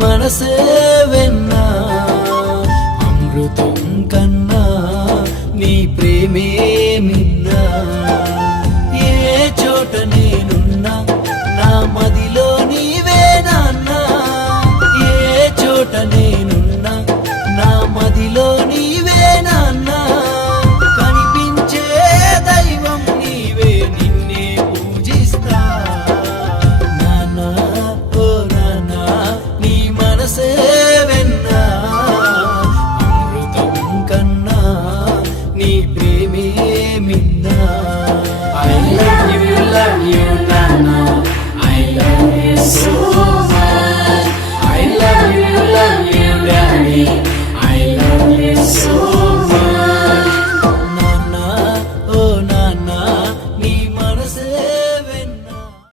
మనసే వెన్నా అమృతం కన్నా నీ ప్రేమే నిన్నా సేవెన్నా అమృతం కన్నా నీ ప్రేమే మిన్నా I love you love you నానా I love you so much I నీ మనసే